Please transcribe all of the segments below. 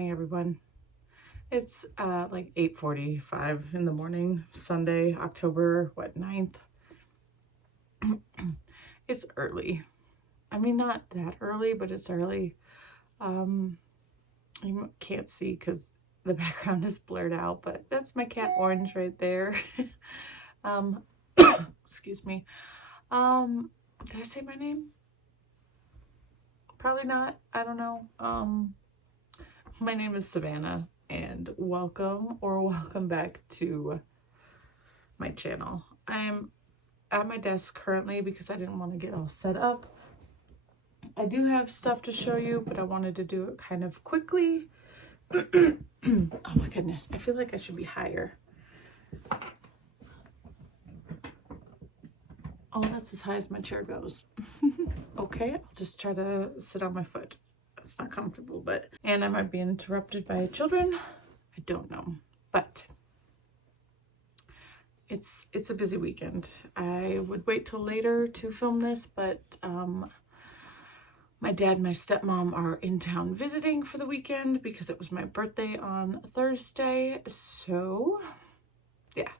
morning, everyone. It's like 8:45 in the morning, Sunday, October 9th. It's early. I mean, not that early, but it's early. You can't see because the background is blurred out, but that's my cat Orange right there. Excuse me. Did I say my name? Probably not. I don't know. My name is Savannah, and welcome back to my channel. I'm at my desk currently because I didn't want to get all set up. I do have stuff to show you, but I wanted to do it kind of quickly. Oh my goodness, I feel like I should be higher. Oh, that's as high as my chair goes. Okay, I'll just try to sit on my foot. That's not comfortable, and I might be interrupted by children. I don't know, but it's a busy weekend. I would wait till later to film this, but my dad and my stepmom are in town visiting for the weekend because it was my birthday on Thursday. So yeah,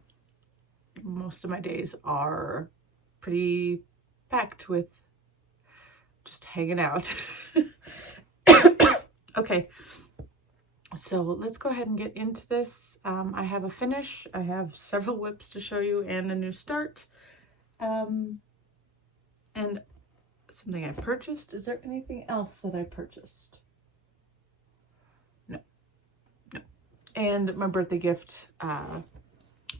most of my days are pretty packed with just hanging out. Okay, so let's go ahead and get into this. I have a finish. I have several whips to show you and a new start. And something I purchased. Is there anything else that I purchased? No. And my birthday gift, I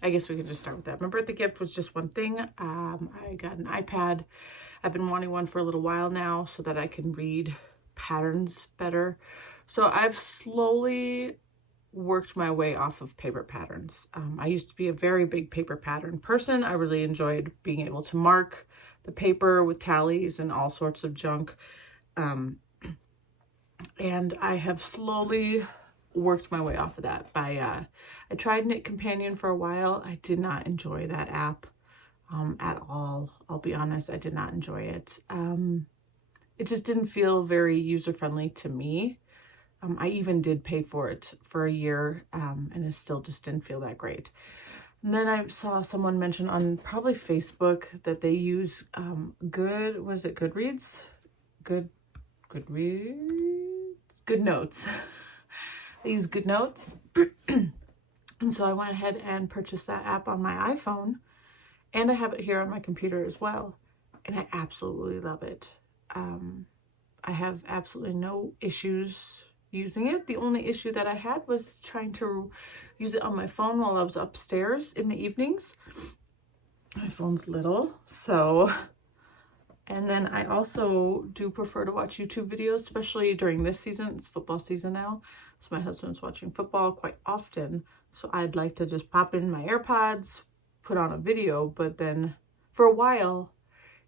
guess we could just start with that. My birthday gift was just one thing. I got an iPad. I've been wanting one for a little while now so that I can read patterns better. So I've slowly worked my way off of paper patterns. I used to be a very big paper pattern person. I really enjoyed being able to mark the paper with tallies and all sorts of junk. And I have slowly worked my way off of that I tried Knit Companion for a while. I did not enjoy that app at all. I'll be honest, I did not enjoy it. It just didn't feel very user-friendly to me. I even did pay for it for a year, and it still just didn't feel that great. And then I saw someone mention on probably Facebook that they use Goodreads? Good Notes. They use Good Notes. And so I went ahead and purchased that app on my iPhone, and I have it here on my computer as well. And I absolutely love it. I have absolutely no issues using it. The only issue that I had was trying to use it on my phone while I was upstairs in the evenings. My phone's little, so. And then I also do prefer to watch YouTube videos, especially during this season. It's football season now, so my husband's watching football quite often. So I'd like to just pop in my AirPods, put on a video, but then for a while,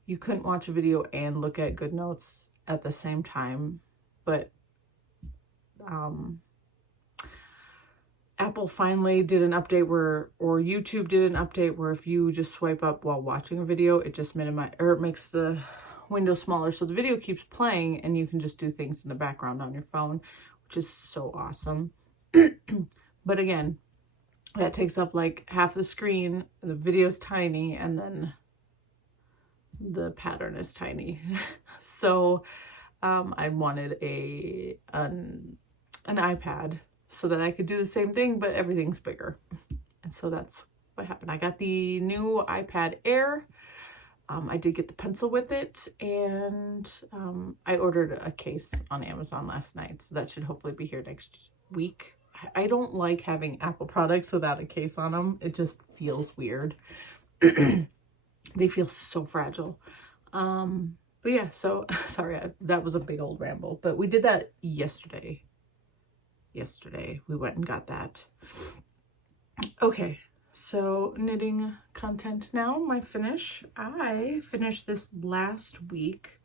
you couldn't watch a video and look at Good Notes at the same time. But Apple finally did an update or YouTube did an update where if you just swipe up while watching a video, it just makes the window smaller, so the video keeps playing and you can just do things in the background on your phone, which is so awesome. But again, that takes up like half the screen. The video's tiny, and then the pattern is tiny. So I wanted an iPad so that I could do the same thing, but everything's bigger. And so that's what happened. I got the new iPad Air. I did get the pencil with it, and I ordered a case on Amazon last night, so that should hopefully be here next week. I don't like having Apple products without a case on them. It just feels weird. They feel so fragile. But yeah, so sorry, that was a big old ramble, but we did that yesterday. We went and got that. Okay, so knitting content now, my finish. I finished this last week.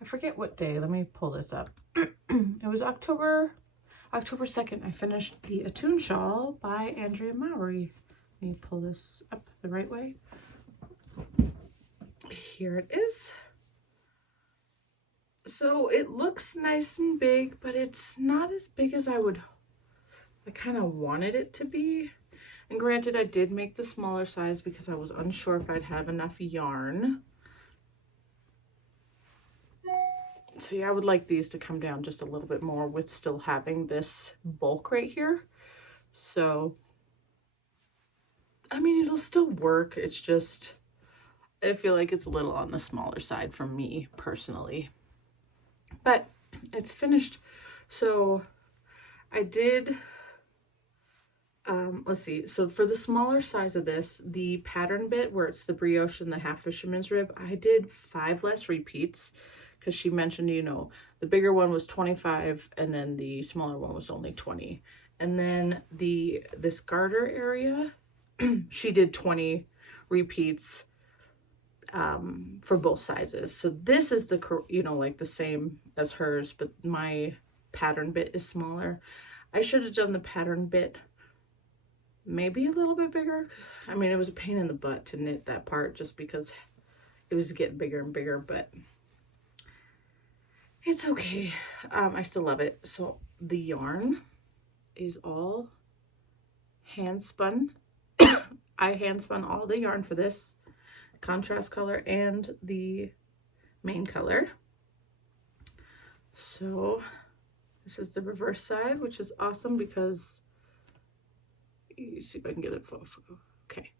I forget what day. Let me pull this up. It was October 2nd. I finished the Attune shawl by Andrea Mowry. Let me pull this up the right way. Here it is. So it looks nice and big, but it's not as big as I would I kind of wanted it to be. And granted, I did make the smaller size because I was unsure if I'd have enough yarn. See, I would like these to come down just a little bit more with still having this bulk right here. So, I mean, it'll still work. It's just, I feel like it's a little on the smaller side for me personally. But it's finished. So I did, let's see. So for the smaller size of this, the pattern bit where it's the brioche and the half fisherman's rib, I did 5 less repeats because she mentioned, you know, the bigger one was 25 and then the smaller one was only 20. And then this garter area, she did 20 repeats for both sizes. So this is the, you know, like the same as hers, but my pattern bit is smaller. I should have done the pattern bit maybe a little bit bigger. I mean, it was a pain in the butt to knit that part just because it was getting bigger and bigger, but it's okay. I still love it. So the yarn is all hand spun. I hand spun all the yarn for this contrast color and the main color. So this is the reverse side, which is awesome because you see if I can get it. Okay.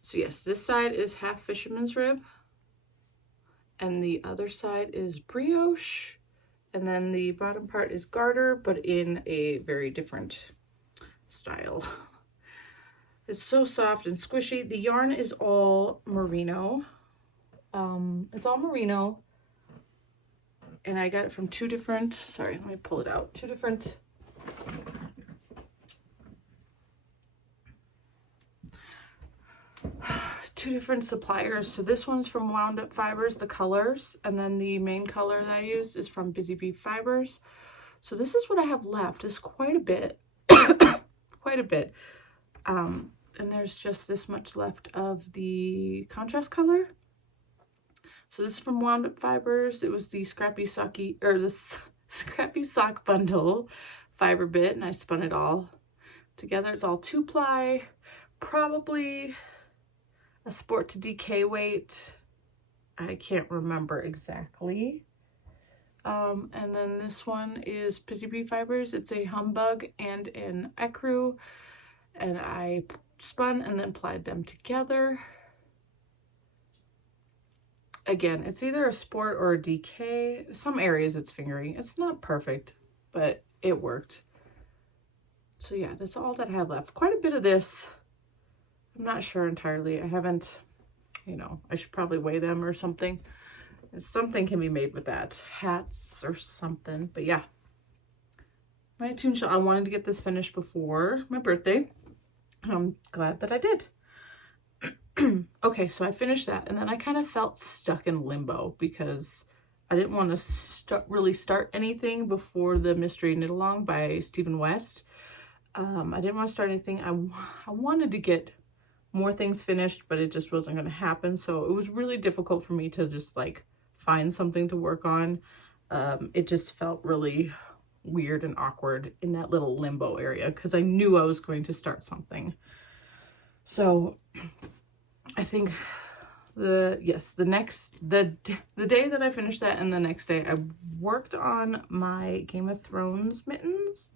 So yes, this side is half fisherman's rib and the other side is brioche. And then the bottom part is garter, but in a very different style. It's so soft and squishy. The yarn is all merino. It's all merino. And I got it from 2 different, sorry, let me pull it out. 2 different suppliers. So this one's from Wound Up Fibers, the colors, and then the main color that I used is from Busy Bee Fibers. So this is what I have left. It's quite a bit, quite a bit. And there's just this much left of the contrast color. So this is from Wound Up Fibers. It was the Scrappy Sock Bundle fiber bit, and I spun it all together. It's all 2-ply, probably a Sport to DK weight. I can't remember exactly. And then this one is Busy Bee Fibers. It's a Humbug and an ecru, and I spun and then plied them together. Again, it's either a Sport or a DK. Some areas it's fingering. It's not perfect, but it worked. So yeah, that's all that I have left. Quite a bit of this. I'm not sure entirely. I haven't, you know, I should probably weigh them or something. Something can be made with that. Hats or something. But yeah. My attune shawl. I wanted to get this finished before my birthday. I'm glad that I did. Okay, so I finished that, and then I kind of felt stuck in limbo because I didn't want to really start anything before the Mystery Knit Along by Stephen West. I didn't want to start anything. I wanted to get more things finished, but it just wasn't going to happen. So it was really difficult for me to just like find something to work on. It just felt really weird and awkward in that little limbo area because I knew I was going to start something. So I think the day that I finished that and the next day I worked on my Game of Thrones mittens,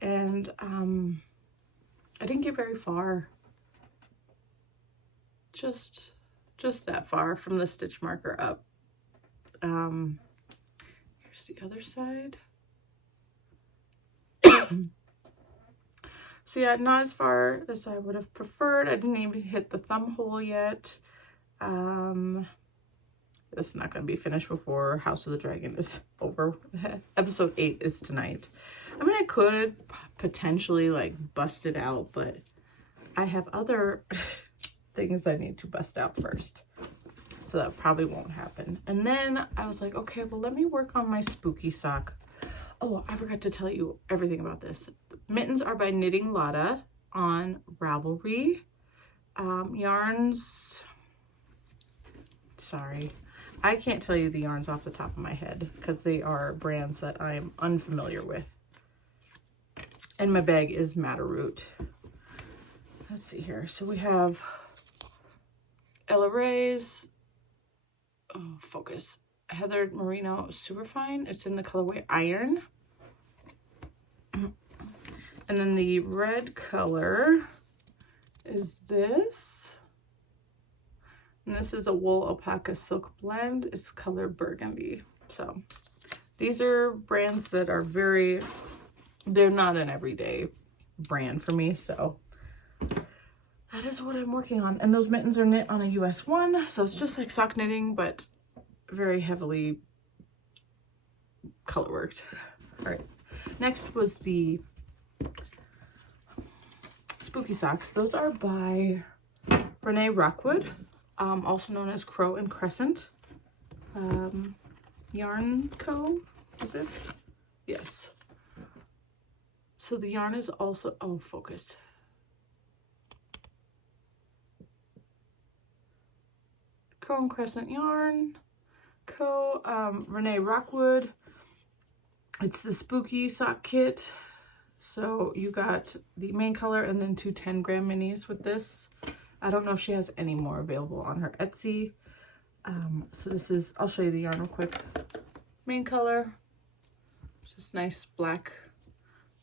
and I didn't get very far. Just that far from the stitch marker up. Here's the other side. So yeah, not as far as I would have preferred. I didn't even hit the thumb hole yet. This is not going to be finished before House of the Dragon is over. Episode 8 is tonight. I mean, I could potentially like bust it out, but I have other things I need to bust out first. So that probably won't happen. And then I was like, okay, well, let me work on my spooky sock. Oh, I forgot to tell you everything about this. Mittens are by Knitting Lotta on Ravelry. Yarns, sorry, I can't tell you the yarns off the top of my head because they are brands that I am unfamiliar with. And my bag is Madder Root. Let's see here. So we have Ella Ray's, oh, focus, Heather Merino Superfine. It's in the colorway Iron. And then the red color is this. And this is a wool alpaca silk blend. It's color burgundy. So these are brands that are they're not an everyday brand for me. So that is what I'm working on. And those mittens are knit on a US 1. So it's just like sock knitting, but very heavily color worked. All right. Next was the spooky socks. Those are by Renee Rockwood, also known as Crow and Crescent. Yarn Co. Is it? Yes. So the yarn is also, oh, focus. Crow and Crescent Yarn Co. Renee Rockwood. It's the spooky sock kit. So you got the main color and then 2 10-gram minis with this. I don't know if she has any more available on her Etsy. So this is, I'll show you the yarn real quick. Main color, just nice black.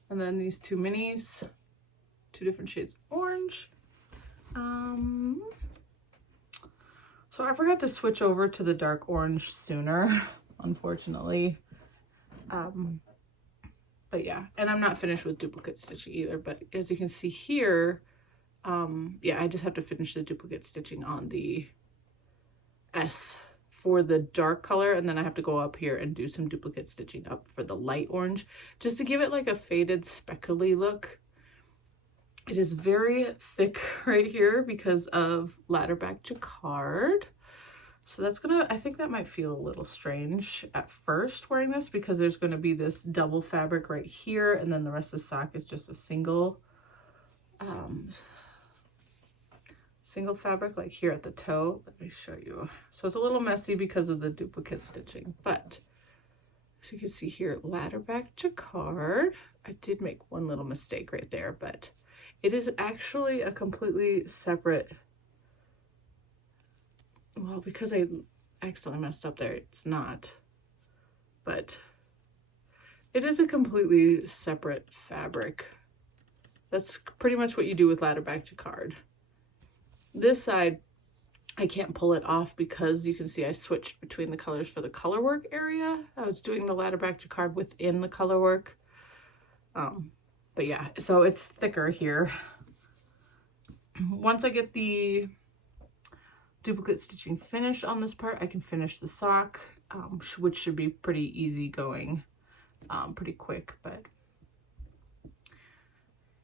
And then these 2 minis, 2 different shades of orange. So I forgot to switch over to the dark orange sooner, unfortunately. But yeah, and I'm not finished with duplicate stitching either, but as you can see here, yeah, I just have to finish the duplicate stitching on the S for the dark color, and then I have to go up here and do some duplicate stitching up for the light orange, just to give it like a faded speckly look. It is very thick right here because of ladder back jacquard. So that's gonna, I think that might feel a little strange at first wearing this, because there's gonna be this double fabric right here, and then the rest of the sock is just a single fabric like here at the toe. Let me show you. So it's a little messy because of the duplicate stitching, but as you can see here, ladder back jacquard. I did make one little mistake right there, but it is actually a completely separate, well, because I accidentally messed up there, it's not, but it is a completely separate fabric. That's pretty much what you do with ladder back jacquard. This side, I can't pull it off because you can see I switched between the colors for the color work area. I was doing the ladder back jacquard within the color work. But yeah, so it's thicker here. Once I get the duplicate stitching finished on this part, I can finish the sock, which should be pretty easy going, pretty quick. But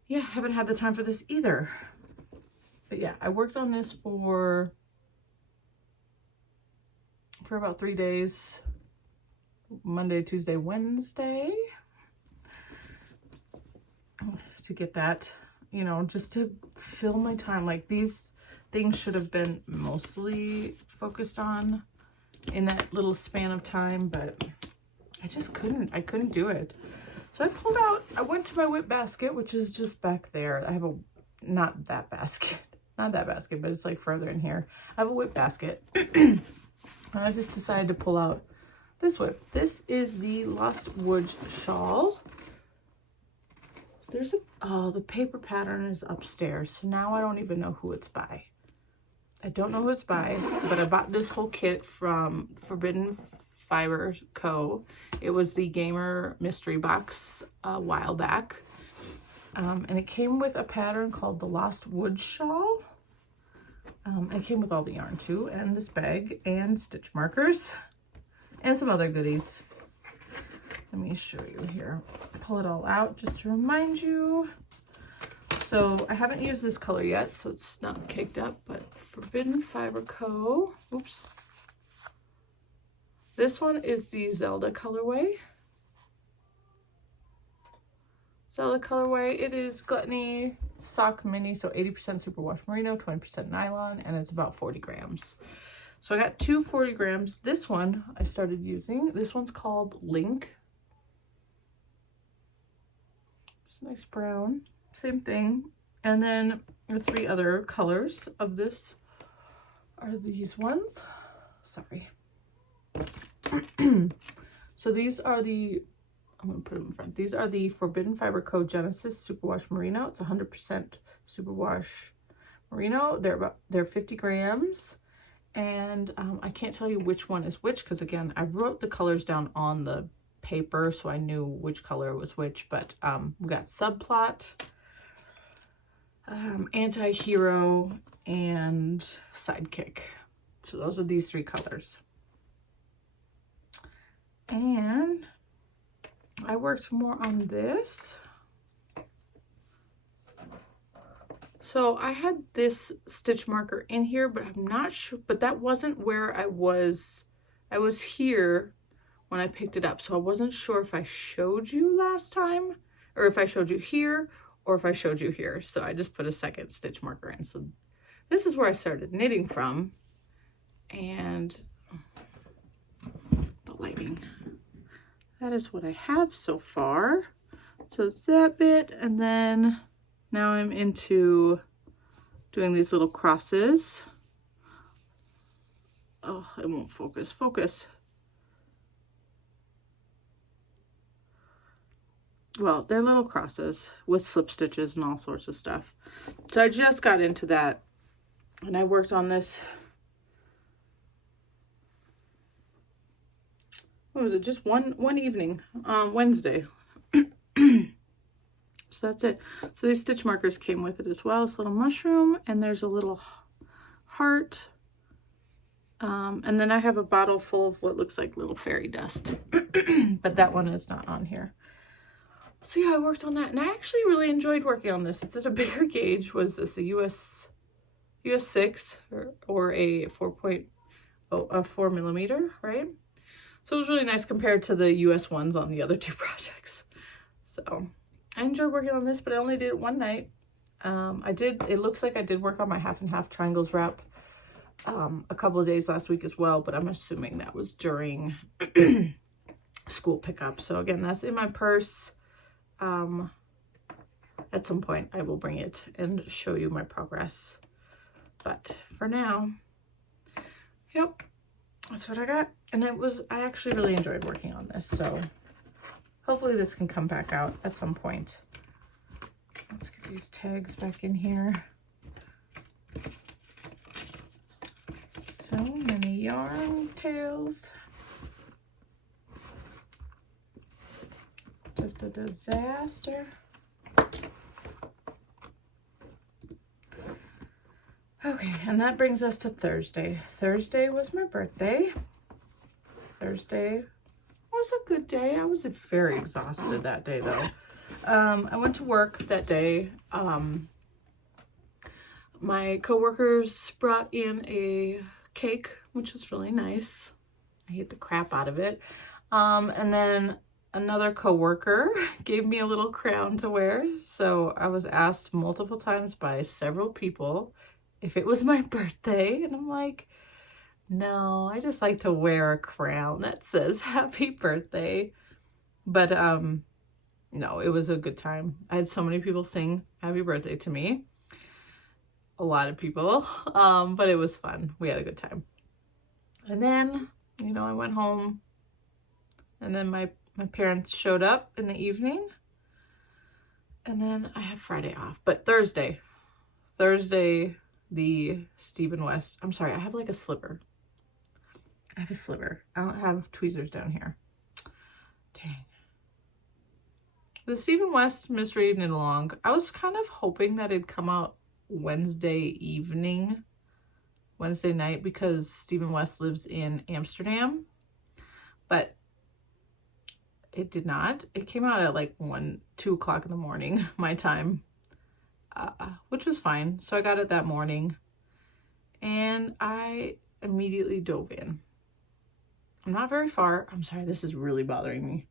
yeah, haven't had the time for this either. But yeah, I worked on this for about 3 days, Monday, Tuesday, Wednesday, to get that, you know, just to fill my time. Like, these things should have been mostly focused on in that little span of time, but I just I couldn't do it. So I pulled out, I went to my whip basket, which is just back there. I have a, not that basket, but it's like further in here. I have a whip basket. And I just decided to pull out this whip. This is the Lost Woods shawl. There's a, oh, the paper pattern is upstairs, so now I don't even know who it's by. I don't know who it's by, but I bought this whole kit from Forbidden Fiber Co. It was the Gamer Mystery Box a while back. And it came with a pattern called the Lost Woods shawl. It came with all the yarn too, and this bag, and stitch markers, and some other goodies. Let me show you here. Pull it all out just to remind you. So I haven't used this color yet, so it's not caked up, but Forbidden Fiber Co. Oops. This one is the Zelda colorway. It is Gluttony sock mini, so 80% superwash merino, 20% nylon, and it's about 40 grams. So I got 2 40 grams. This one I started using. This one's called Link. It's a nice brown. Same thing. And then the 3 other colors of this are these ones. Sorry. So these are the, I'm going to put them in front. These are the Forbidden Fiber Co. Genesis Superwash Merino. It's 100% Superwash Merino. They're 50 grams. And I can't tell you which one is which because, again, I wrote the colors down on the paper so I knew which color was which. But we got Subplot, Anti-Hero, and Sidekick. So those are these 3 colors. And I worked more on this. So I had this stitch marker in here, but I'm not sure, but that wasn't where I was. I was here when I picked it up. So I wasn't sure if I showed you last time or if I showed you here or if I showed you here. So I just put a second stitch marker in. So this is where I started knitting from. And the lighting. That is what I have so far. So it's that bit, and then now I'm into doing these little crosses. Oh, it won't focus. Focus. Well, they're little crosses with slip stitches and all sorts of stuff. So I just got into that, and I worked on this. What was it? Just one evening on Wednesday. So that's it. So these stitch markers came with it as well. This little mushroom, and there's a little heart. And then I have a bottle full of what looks like little fairy dust. But that one is not on here. So yeah, I worked on that, and I actually really enjoyed working on this. It's at a bigger gauge. Was this a US 6 or a 4 millimeter, right? So it was really nice compared to the US ones on the other 2 projects. So I enjoyed working on this, but I only did it one night. It looks like I did work on my half and half triangles wrap a couple of days last week as well, but I'm assuming that was during school pickup. So again, that's in my purse. At some point I will bring it and show you my progress. But for now, yep, that's what I got. And I actually really enjoyed working on this. So hopefully this can come back out at some point. Let's get these tags back in here. So many yarn tails. Just a disaster. Okay, and that brings us to Thursday. Thursday was my birthday. Thursday was a good day. I was very exhausted that day though. I went to work that day. My coworkers brought in a cake, which was really nice. I ate the crap out of it. And then another coworker gave me a little crown to wear. So I was asked multiple times by several people if it was my birthday. And I'm like, no, I just like to wear a crown that says happy birthday. But no, it was a good time. I had so many people sing happy birthday to me. A lot of people, but it was fun. We had a good time. And then, you know, I went home, and then my parents showed up in the evening, and then I had Friday off. But Thursday, the Stephen West, I'm sorry, I have like a sliver. I have a sliver. I don't have tweezers down here. Dang. The Stephen West Mystery Knit Along, I was kind of hoping that it'd come out Wednesday evening, Wednesday night, because Stephen West lives in Amsterdam, but it did not. It came out at like 2 o'clock in the morning, my time, which was fine. So I got it that morning, and I immediately dove in. I'm not very far. I'm sorry, this is really bothering me.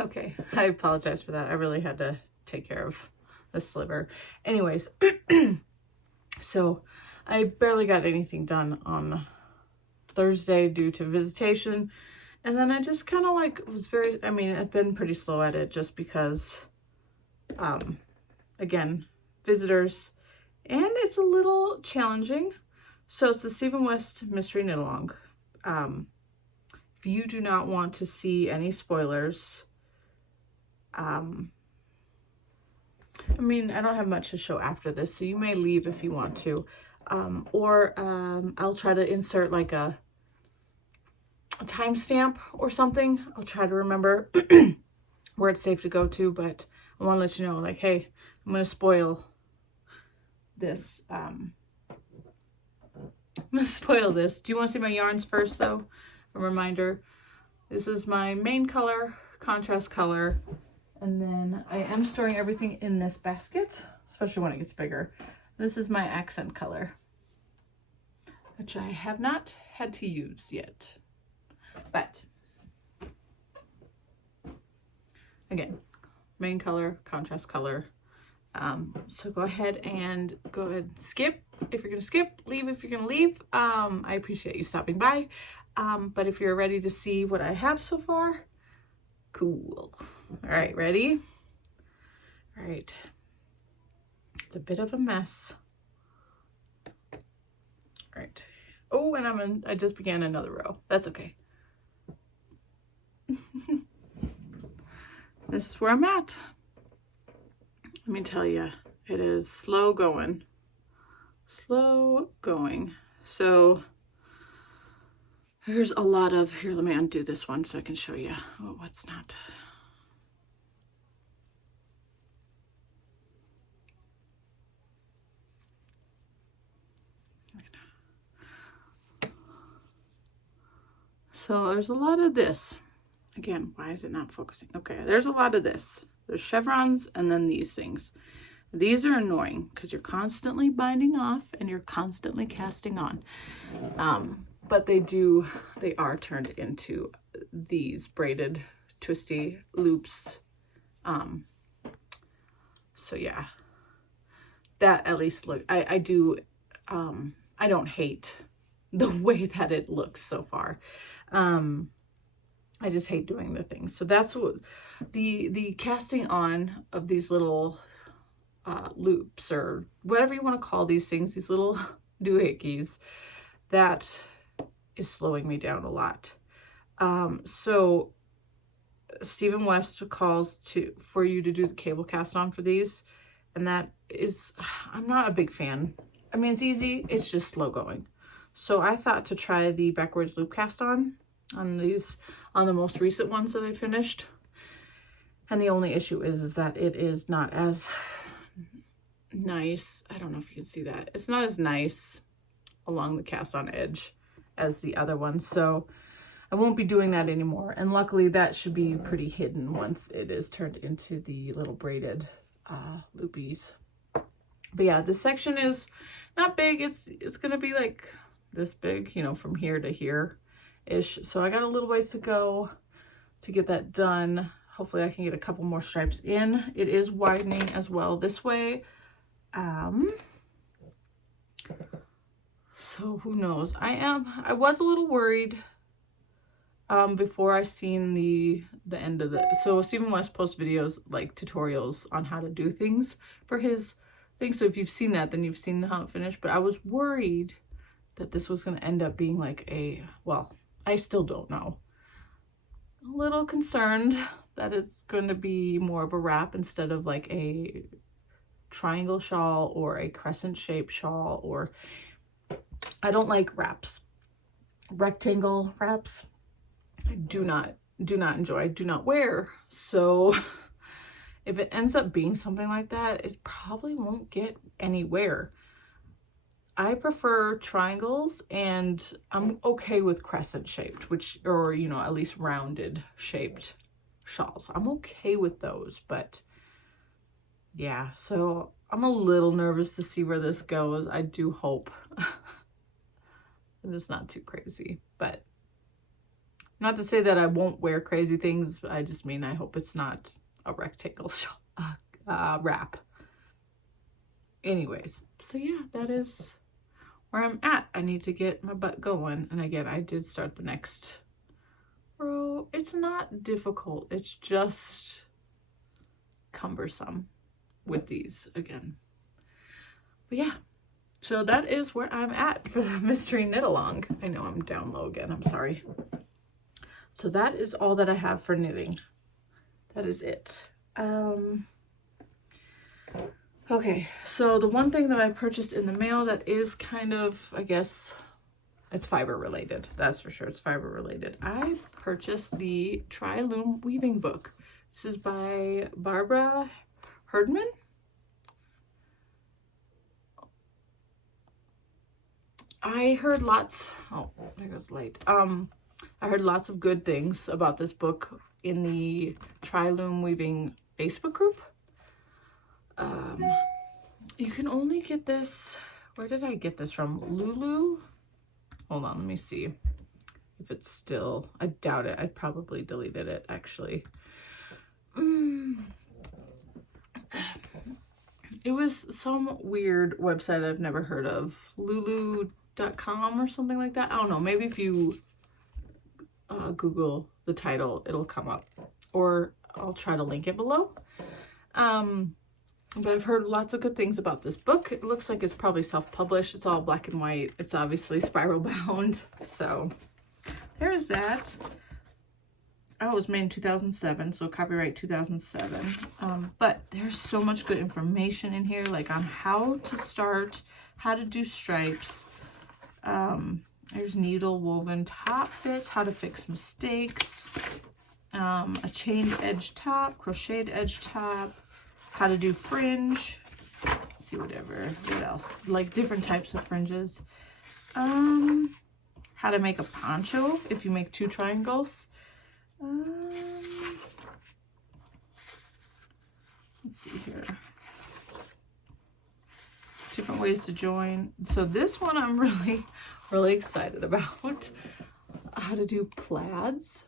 Okay, I apologize for that. I really had to take care of the sliver. Anyways, so I barely got anything done on Thursday due to visitation, And then I just kind of like was very, I mean, I've been pretty slow at it just because, again, visitors, and it's a little challenging. So it's the Stephen West Mystery Knit Along. If you do not want to see any spoilers, I mean, I don't have much to show after this, so you may leave if you want to. I'll try to insert like a timestamp or something. I'll try to remember where it's safe to go to, but I want to let you know, like, hey, I'm going to spoil this. I'm going to spoil this. Do you want to see my yarns first, though? A reminder, this is my main color, contrast color, and then I am storing everything in this basket, especially when it gets bigger. This is my accent color, which I have not had to use yet. But again, main color, contrast color. So go ahead and skip if you're gonna skip, leave if you're gonna leave. I appreciate you stopping by. But if you're ready to see what I have so far, cool. All right, ready? All right. It's a bit of a mess. All right. Oh, and I just began another row. That's okay. This is where I'm at. Let me tell you, it is slow going. Slow going. So here's a lot of, here, let me undo this one so I can show you what's not. So there's a lot of this. Again, why is it not focusing? Okay, there's a lot of this. There's chevrons and then these things. These are annoying because you're constantly binding off and you're constantly casting on. But they are turned into these braided twisty loops. So yeah, that at least look, I don't hate the way that it looks so far. I just hate doing the things. So that's what the casting on of these little loops, or whatever you want to call these things, these little doohickeys, that is slowing me down a lot. So Stephen West calls for you to do the cable cast on for these, and that is, I'm not a big fan. I mean, it's easy, it's just slow going. So I thought to try the backwards loop cast on these, on the most recent ones that I finished. And the only issue is that it is not as nice. I don't know if you can see that. It's not as nice along the cast on edge as the other ones. So I won't be doing that anymore. And luckily that should be pretty hidden once it is turned into the little braided loopies. But yeah, this section is not big. It's gonna be like this big, you know, from here to here ish. So I got a little ways to go to get that done. Hopefully I can get a couple more stripes in. It is widening as well this way. So who knows? I was a little worried before I seen the end of the, so Stephen West posts videos like tutorials on how to do things for his thing. So if you've seen that, then you've seen how it finished. But I was worried that this was going to end up being like well, I still don't know. A little concerned that it's going to be more of a wrap instead of like a triangle shawl or a crescent shaped shawl, or I don't like wraps. Rectangle wraps I do not enjoy, do not wear. So if it ends up being something like that, it probably won't get anywhere. I prefer triangles, and I'm okay with crescent shaped, or you know, at least rounded shaped shawls. I'm okay with those, but yeah, so I'm a little nervous to see where this goes. I do hope it's not too crazy, but not to say that I won't wear crazy things. I just mean I hope it's not a rectangle shawl wrap. Anyways, so yeah, that is where I'm at. I need to get my butt going. And again, I did start the next Bro, it's not difficult. It's just cumbersome with these again. But yeah, so that is where I'm at for the mystery knit along. I know I'm down low again, I'm sorry. So that is all that I have for knitting. That is it. Okay, so the one thing that I purchased in the mail that is kind of, I guess, it's fiber related. That's for sure, it's fiber related. I purchased the Tri-loom weaving book. This is by Barbara Herdman. I heard lots, oh, there goes light. I heard lots of good things about this book in the Tri-loom weaving Facebook group. You can only get this, where did I get this from? Lulu? Hold on, let me see if it's still, I doubt it. I probably deleted it actually. It was some weird website I've never heard of. Lulu.com or something like that. I don't know. Maybe if you Google the title, it'll come up. Or I'll try to link it below. But I've heard lots of good things about this book. It looks like it's probably self-published. It's all black and white. It's obviously spiral bound. So there is that. Oh, it was made in 2007, so copyright 2007. But there's so much good information in here, like on how to start, how to do stripes. There's needle woven top fits, how to fix mistakes, a chained edge top, crocheted edge top, how to do fringe. Let's see, what else? Like different types of fringes. How to make a poncho if you make 2 triangles. Let's see here. Different ways to join. So this one I'm really excited about. How to do plaids.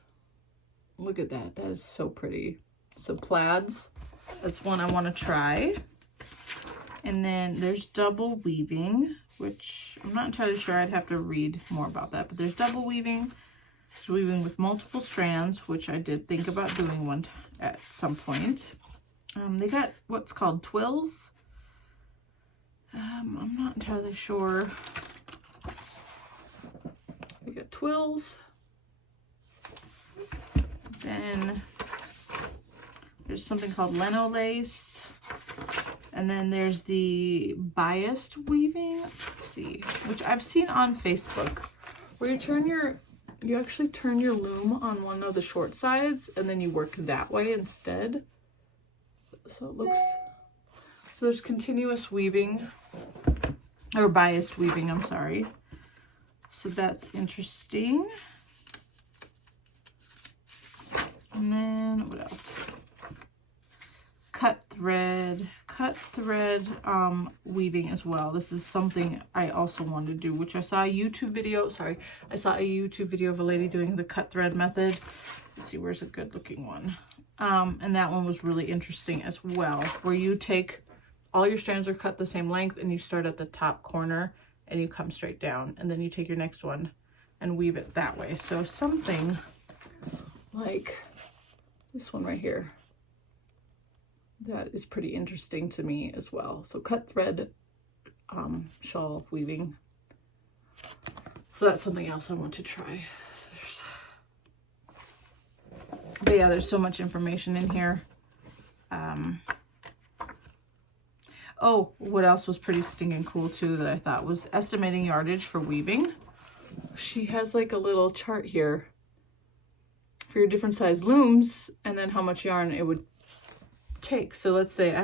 Look at that. That is so pretty. So plaids. That's one I want to try. And then there's double weaving, which I'm not entirely sure. I'd have to read more about that. But there's double weaving. There's weaving with multiple strands, which I did think about doing one at some point. They got what's called twills. I'm not entirely sure. We got twills. Then there's something called leno lace. And then there's the biased weaving. Let's see, which I've seen on Facebook, where you actually turn your loom on one of the short sides and then you work that way instead. So it looks, so there's continuous weaving, or biased weaving, I'm sorry. So that's interesting. And then what else? Cut thread weaving as well. This is something I also wanted to do, which I saw a YouTube video, I saw a YouTube video of a lady doing the cut thread method. Let's see, where's a good looking one? And that one was really interesting as well, where you take, all your strands are cut the same length and you start at the top corner and you come straight down, and then you take your next one and weave it that way. So something like this one right here, that is pretty interesting to me as well. So cut thread shawl weaving. So that's something else I want to try. But yeah, there's so much information in here. Oh, what else was pretty stinking cool too that I thought was estimating yardage for weaving. She has like a little chart here for your different size looms and then how much yarn it would take. So let's say I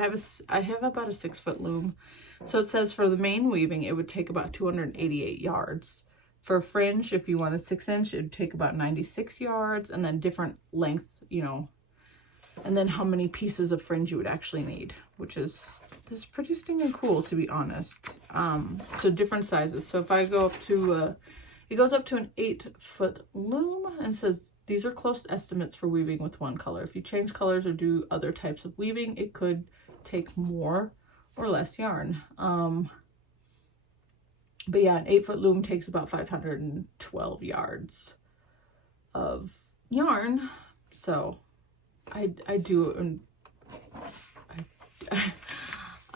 have about a 6-foot loom. So it says for the main weaving, it would take about 288 yards. For a fringe, if you want a 6-inch, it would take about 96 yards, and then different length, you know, and then how many pieces of fringe you would actually need, which is pretty stinking cool, to be honest. So different sizes. So if I go up to, it goes up to an 8-foot loom and says, these are close estimates for weaving with one color. If you change colors or do other types of weaving, it could take more or less yarn. But yeah, an 8-foot loom takes about 512 yards of yarn. So I do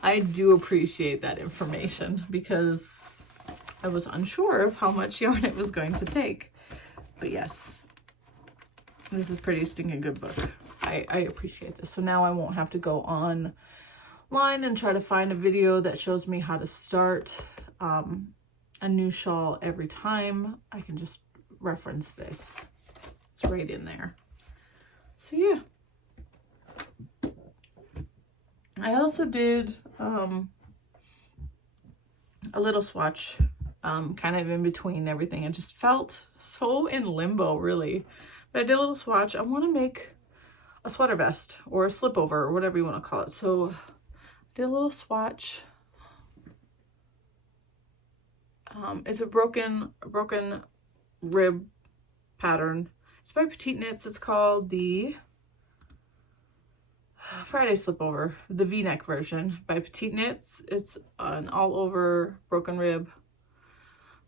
I do appreciate that information because I was unsure of how much yarn it was going to take. But yes, this is a pretty stinking good book. I appreciate this. So now I won't have to go online and try to find a video that shows me how to start a new shawl every time. I can just reference this. It's right in there. So yeah. I also did a little swatch kind of in between everything. I just felt so in limbo, really. But I did a little swatch. I want to make a sweater vest or a slip over or whatever you want to call it. So I did a little swatch. It's a broken rib pattern. It's by Petite Knits. It's called the Friday Slipover, the V-neck version by Petite Knits. It's an all over broken rib.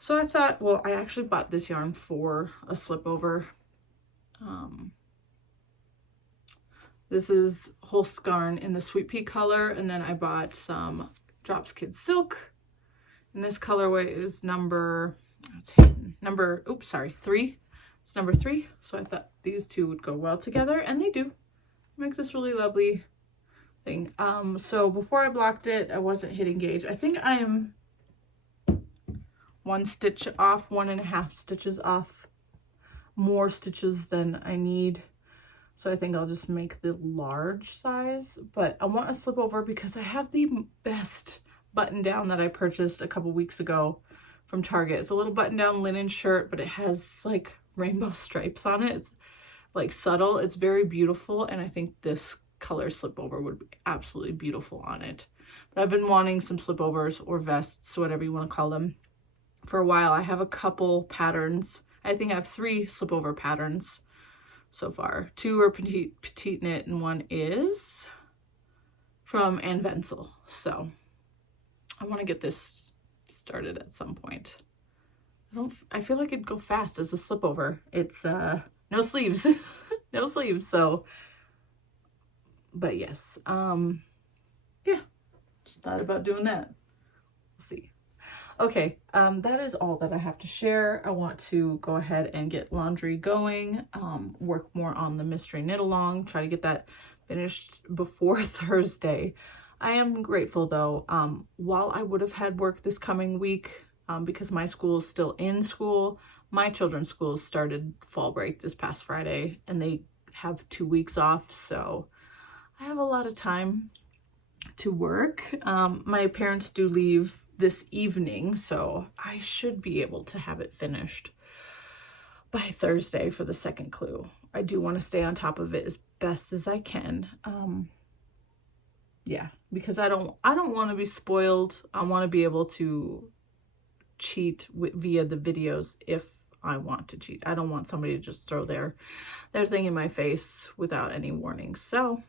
So I thought, well, I actually bought this yarn for a slipover. This is Holst yarn in the Sweet Pea color, and then I bought some Drops Kid Silk. And this colorway is number 3. It's number 3. So I thought these two would go well together, and they do. Make this really lovely thing. So before I blocked it, I wasn't hitting gauge. I think I am 1 stitch off, 1.5 stitches off, more stitches than I need. So I think I'll just make the large size, but I want a slip over because I have the best button down that I purchased a couple weeks ago from Target. It's a little button down linen shirt, but it has like rainbow stripes on it. It's like subtle. It's very beautiful, and I think this color slipover would be absolutely beautiful on it. But I've been wanting some slipovers or vests, whatever you want to call them, for a while. I have a couple patterns. I think I have 3 slipover patterns so far. 2 are Petite Knit, and 1 is from Ann Wenzel. So I want to get this started at some point. I feel like it'd go fast as a slipover. It's no sleeves. No sleeves. So, but yes, yeah, just thought about doing that. We'll see. Okay, that is all that I have to share. I want to go ahead and get laundry going, work more on the mystery knit along, try to get that finished before Thursday. I am grateful though, while I would have had work this coming week, because my school is still in school, my children's school started fall break this past Friday, and they have 2 weeks off, so I have a lot of time to work. My parents do leave this evening, so I should be able to have it finished by Thursday for the second clue. I do want to stay on top of it as best as I can. Yeah, because I don't want to be spoiled. I want to be able to cheat via the videos if I want to cheat. I don't want somebody to just throw their thing in my face without any warning. So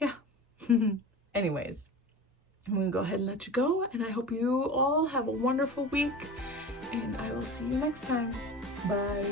yeah. Anyways, I'm gonna go ahead and let you go, and I hope you all have a wonderful week, and I will see you next time. Bye.